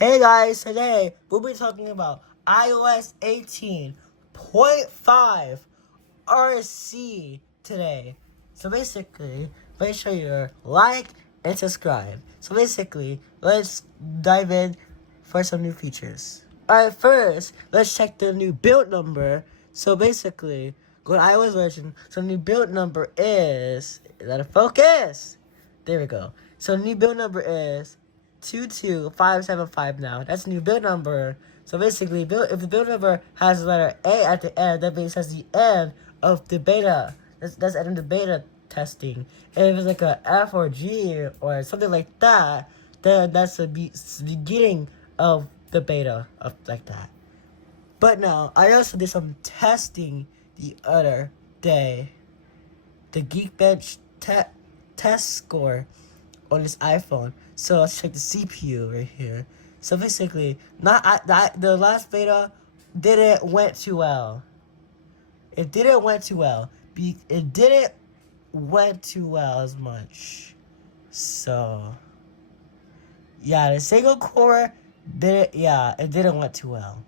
Hey guys, today we'll be talking about iOS 18.5 RC today. So basically, make sure you like and subscribe. So basically, let's dive in for some new features. Alright, first, let's check the new build number. So basically, go to iOS version. So the new build number is that a focus? There we go. So the new build number is 22575 now. That's a new build number. So basically, if the build number has the letter A at the end, that means that's the end of the beta. That's the end of the beta testing. And if it's like a F or G or something like that, then that's the beginning of the beta of like that. But now, I also did some testing the other day. The Geekbench test score on this iPhone. So let's check the CPU right here. So basically, the last beta went too well. It didn't went too well. It didn't went too well as much. So yeah, the single core it didn't went too well.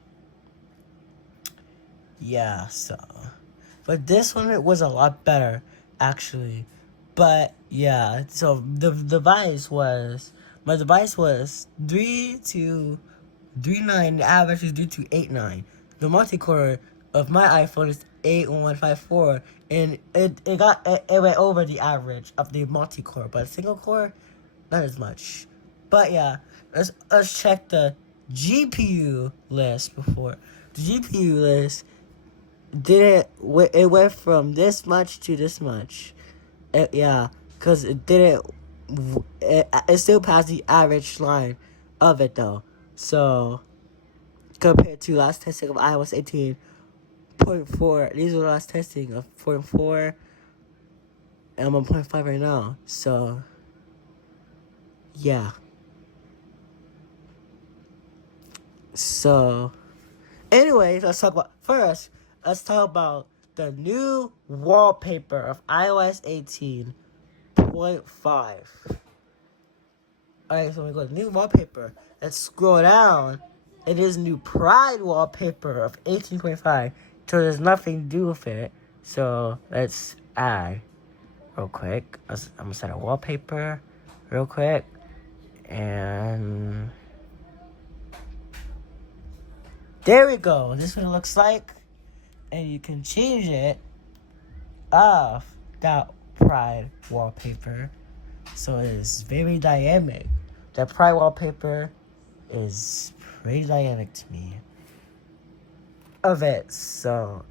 Yeah, so but this one was a lot better actually. But yeah, so my device was 3 to 3.9. The average is 3 to 8.9. The multi-core of my iPhone is 8.154, and it went over the average of the multi-core, but single core, not as much. But yeah, let's check the GPU list before. The GPU list it went from this much to this much. Because it still passed the average line of it though. So compared to last testing of iOS 18.4, these were the last testing of 0.4, and I'm on 0.5 right now. So yeah. So anyways, let's talk about the new wallpaper of iOS 18.5. Alright, so we go to new wallpaper. Let's scroll down. It is new Pride wallpaper of 18.5. So there's nothing to do with it. So let's add real quick. I'm gonna set a wallpaper real quick. And there we go. This is what it looks like. And you can change it of that Pride wallpaper. So it's very dynamic. The Pride wallpaper is pretty dynamic to me. Of it. So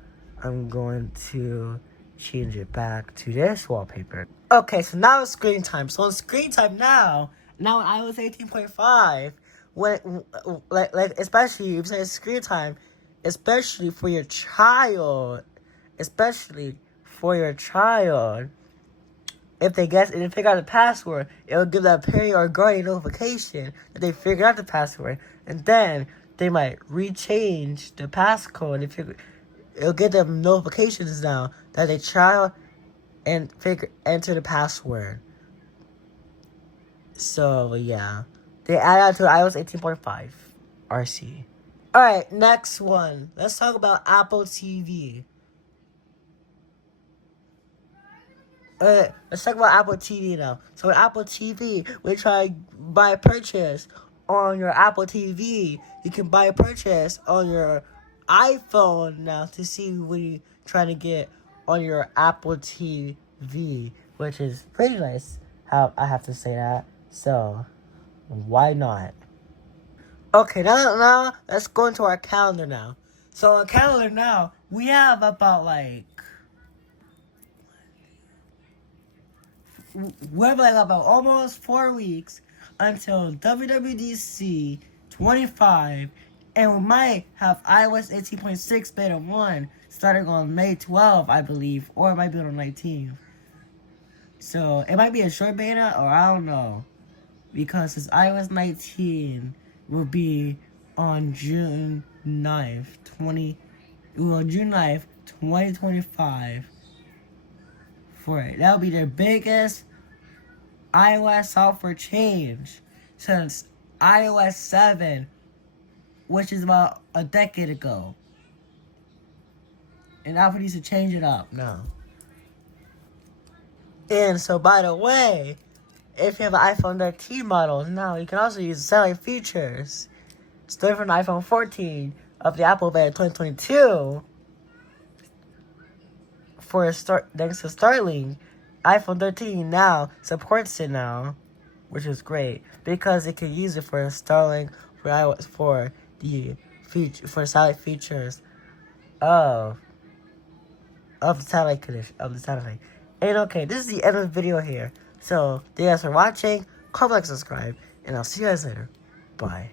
I'm going to change it back to this wallpaper. Okay, so now it's screen time. So on screen time now in iOS 18.5, especially if it's screen time, especially for your child, if they figure out the password, it'll give that parent or guardian notification that they figured out the password, and then they might rechange the passcode. It'll give them notifications now that they child enter the password. So yeah, they add that to iOS 18.5 RC. Alright, next one. Let's talk about Apple TV. Let's talk about Apple TV now. So with Apple TV, we try to buy a purchase on your Apple TV. You can buy a purchase on your iPhone now to see what you're trying to get on your Apple TV, which is pretty nice. How I have to say that. So why not? Okay, now let's go into our calendar now. So on calendar now, we have about about almost 4 weeks until WWDC 25, and we might have iOS 18.6 beta 1 starting on May 12th, I believe, or it might be on the 19th. So it might be a short beta, or I don't know, because this iOS 19 will be on June 9th, 2025 for it. That'll be their biggest iOS software change since iOS 7, which is about a decade ago. And Apple needs to change it up now. And so, by the way, if you have an iPhone 13 model now, you can also use satellite features. Starting from the iPhone 14 of the Apple Beta 2022. Thanks to Starlink, iPhone 13 now supports it now, which is great because it can use it for Starlink for iOS for the satellite features of the satellite And okay, this is the end of the video here. So thank you guys for watching. Comment, like, subscribe, and I'll see you guys later. Bye.